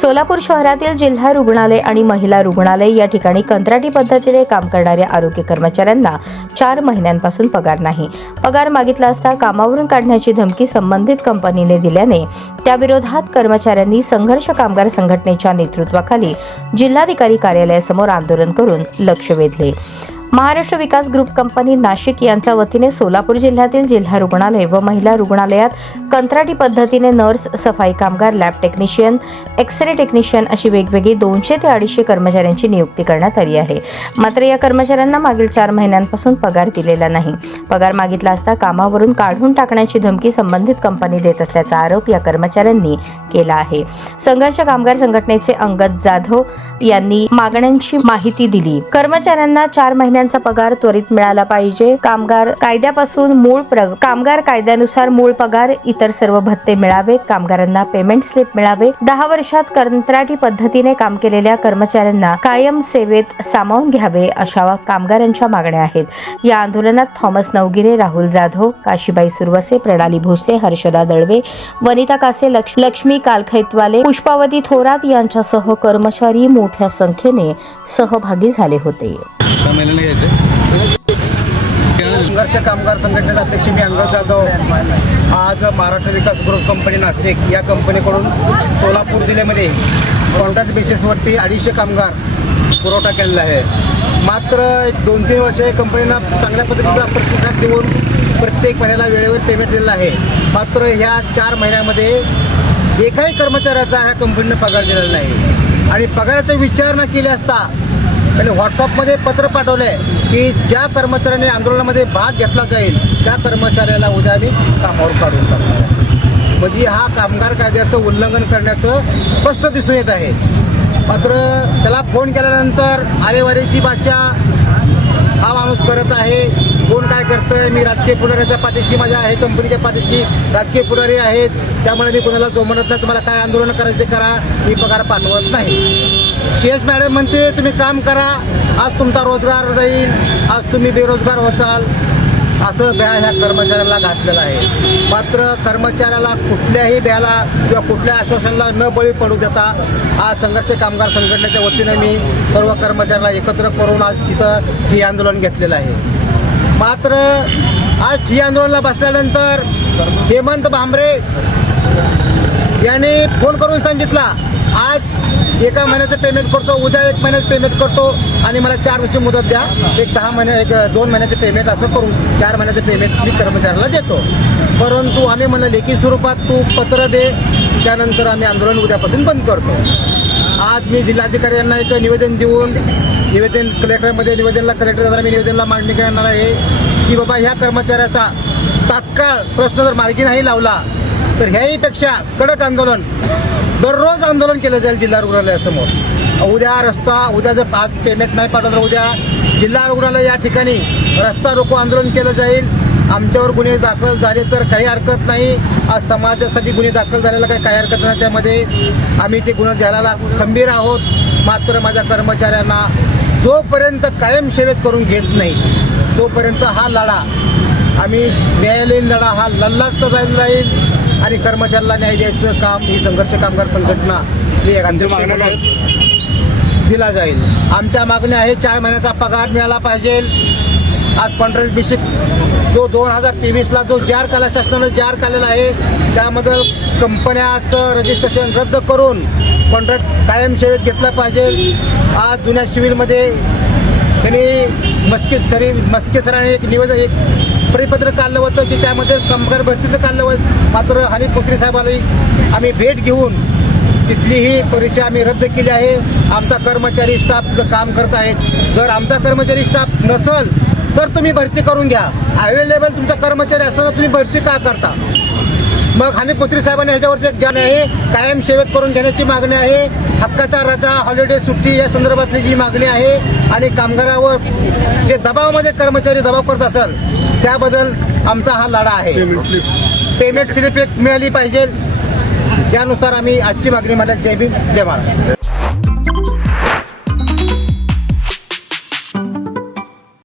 सोलापूर शहरातील जिल्हा रुग्णालय आणि महिला रुग्णालय या ठिकाणी कंत्राटी पद्धतीने काम करणाऱ्या आरोग्य कर्मचाऱ्यांना 4 महिन्यांपासून पगार नाही. पगार मागितला असता कामावरून काढण्याची धमकी संबंधित कंपनीने दिल्याने त्याविरोधात कर्मचाऱ्यांनी संघर्ष कामगार संघटनेच्या नेतृत्वाखाली जिल्हाधिकारी कार्यालयासमोर आंदोलन करून लक्ष वेधले. महाराष्ट्र विकास ग्रुप कंपनी नाशिक यांच्या वतीने सोलापूर जिल्ह्यातील जिल्हा रुग्णालय व महिला रुग्णालयात कंत्राटी पद्धतीने नर्स, सफाई कामगार, लॅब टेक्निशियन, एक्स-रे टेक्निशियन अशी वेगवेगळी 200 ते 250 कर्मचाऱ्यांची नियुक्ती करण्यात आली आहे. मात्र या कर्मचाऱ्यांना मागील 4 महिन्यांपासून पगार दिलेला नाही. पगार मागितला असता कामावरून काढून टाकण्याची धमकी संबंधित कंपनी देत असल्याचा आरोप या कर्मचाऱ्यांनी केला आहे. संघर्ष कामगार संघटनेचे अंगद जाधव यांनी मागण्यांची माहिती दिली. कर्मचाऱ्यांना 4 महिन्यांचा पगार त्वरित मिळाला पाहिजे. कामगार कायद्यानुसार मूळ पगार, इतर सर्व भत्ते मिळावेत. कामगारांना पेमेंट स्लिप मिळावे. 10 वर्षात कंत्राटी पद्धतीने काम केलेल्या कर्मचाऱ्यांना कायम सेवेत सामावून घ्यावे अशा कामगारांच्या मागण्या आहेत. या आंदोलनात थॉमस नवगिरे, राहुल जाधव, काशीबाई सुरवसे, प्रणाली भोसले, हर्षदा दळवे, वनिता कासे, लक्ष्मी कालखैतवाले, पुष्पावती थोरात यांच्यासह कर्मचारी मोठ्या संख्येने सहभागी झाले होते. संघर्ष कामगार संघटनेचा अध्यक्ष मी अंगद जाधव आज महाराष्ट्र विकास ग्रुप कंपनी नाशिक या कंपनीकडून सोलापूर जिल्ह्यामध्ये कॉन्ट्रॅक्ट बेसिसवरती 250 कामगार पुरवठा केलेला आहे. मात्र 2-3 वर्ष कंपनीनं चांगल्या पद्धतीचा प्रतिसाद देऊन प्रत्येक महिन्याला वेळेवर पेमेंट दिलेला आहे. मात्र ह्या 4 महिन्यामध्ये एकाही कर्मचाऱ्याचा ह्या कंपनीनं पगार दिलेला नाही आणि पगाराचा विचार न केले असता आणि व्हॉट्सअपमध्ये पत्र पाठवले की ज्या कर्मचाऱ्याने आंदोलनामध्ये भाग घेतला जाईल त्या कर्मचाऱ्याला उद्या मी कामावर काढून टाकणार. म्हणजे हा कामगार कायद्याचं उल्लंघन करण्याचं स्पष्ट दिसून येत आहे. मात्र त्याला फोन केल्यानंतर आरेवारीची भाषा हा माणूस करत आहे. कोण काय करतंय, मी राजकीय पुढाऱ्याच्या पाठीशी, माझ्या आहे कंपनीच्या पाठीशी राजकीय पुढारी आहेत, त्यामुळे मी कोणाला जो म्हणत नाही तुम्हाला काय आंदोलन करायचं ते करा, मी पगार पाठवत नाही. CS मॅडम म्हणते तुम्ही काम करा, आज तुमचा रोजगार जाईल, आज तुम्ही बेरोजगार होचाल, असं भ्या ह्या कर्मचाऱ्याला घातलेलं आहे. मात्र कर्मचाऱ्याला कुठल्याही भ्याला किंवा कुठल्या आश्वासनाला न बळी पडू देता आज संघर्ष कामगार संघटनेच्या वतीने मी सर्व कर्मचाऱ्याला एकत्र करून आज तिथं ठिय्या आंदोलन घेतलेलं आहे. मात्र आज ठिय्या आंदोलनाला बसल्यानंतर हेमंत भांबरे यांनी फोन करून सांगितला आज 1 महिन्याचं पेमेंट करतो, उद्या 1 महिन्याचं पेमेंट करतो आणि मला 4 दिवसाची मुदत द्या, 2 महिन्याचं पेमेंट असं करून 4 महिन्याचं पेमेंट मी कर्मचाऱ्याला देतो. परंतु आम्ही म्हणलं लेखी स्वरूपात तू पत्र दे, त्यानंतर आम्ही आंदोलन उद्यापासून बंद करतो. आज मी जिल्हाधिकारी यांना एक निवेदन देऊन कलेक्टरला मी निवेदनला मांडणी करणार आहे की बाबा ह्या कर्मचाऱ्याचा तात्काळ प्रश्न जर मार्गी नाही लावला तर ह्याहीपेक्षा कडक आंदोलन दररोज आंदोलन केलं जाईल जिल्हा रुग्णालयासमोर. उद्या जर आज पेमेंट नाही पाठवलं तर उद्या जिल्हा रुग्णालय या ठिकाणी रस्ता रोको आंदोलन केलं जाईल. आमच्यावर गुन्हे दाखल झाले तर काही हरकत नाही. आज समाजासाठी गुन्हे दाखल झालेला काही हरकत नाही, त्यामध्ये आम्ही ते गुन्हे द्यायला खंबीर आहोत. मात्र माझ्या कर्मचाऱ्यांना जोपर्यंत कायम सेवेत करून घेत नाही तोपर्यंत हा लढा आम्ही न्यायालयीन लढा हा लढलाच जाईल आणि कर्मचाऱ्याला न्याय द्यायचं काम ही संघर्ष कामगार संघटना दिला जाईल. आमच्या मागण्या आहे 4 महिन्याचा पगार मिळाला पाहिजे. आज कॉन्ट्रॅक्ट बेसिस जो 2023ला जो जाहीर केला, शासनानं जाहीर केलेला आहे, त्यामध्ये कंपन्याचं रजिस्ट्रेशन रद्द करून कॉन्ट्रॅक्ट कायम सेवेत घेतला पाहिजे. आज जुन्या सिव्हिलमध्ये त्यांनी मस्के सरांनी एक परिपत्रक काढलं होतं की त्यामध्ये कामगार भरतीचं काढलं होतं. मात्र हनीफ मुश्रीफ साहेबांनी आम्ही भेट घेऊन तिथलीही परीक्षा आम्ही रद्द केली आहे. आमचा कर्मचारी स्टाफ काम करत आहेत. जर आमचा कर्मचारी स्टाफ नसेल तर तुम्ही भरती करून घ्या. अवेलेबल तुमचा कर्मचारी असताना तुम्ही भरती का करता? मग हनीफ मुश्रीफ साहेबांनी ह्याच्यावरती एक जाण आहे, कायम सेवेत करून घेण्याची मागणी आहे. हक्काचा रजा, हॉलिडे, सुट्टी या संदर्भातली जी मागणी आहे आणि कामगारावर जे दबावामध्ये कर्मचारी दबाव करत असेल त्याबद्दल आमचा हा लढा आहे. पेमेंट स्लिप एक मिळाली पाहिजे, यानुसार आम्ही आजची मागणी मांडत. जय भीम, जय महाराष्ट्र.